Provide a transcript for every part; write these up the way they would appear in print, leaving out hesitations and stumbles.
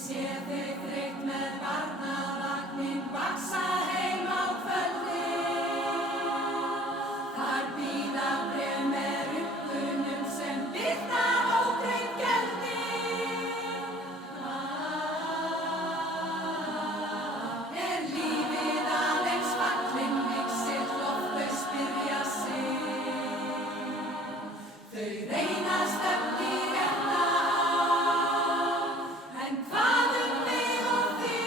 sé þig þreytt með barnavagninn vaxa heim á kvöldin. Þar bíða bréf með ruggunum sem birta ógreidd gjöldin. Er lífið aðeins fallin mixið loft þau spyrja sig. Þau reyna stefni í rétta átt, en hvað mig og þig?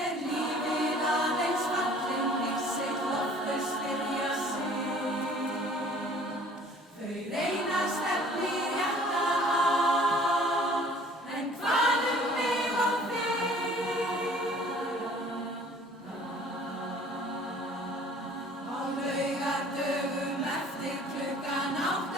Er lífið aðeins fallin mixið loft þau spyrja sig. Þau reyna stefni í rétta átt, en hvað mig og þig? Á laugardögum eftir klukkan 8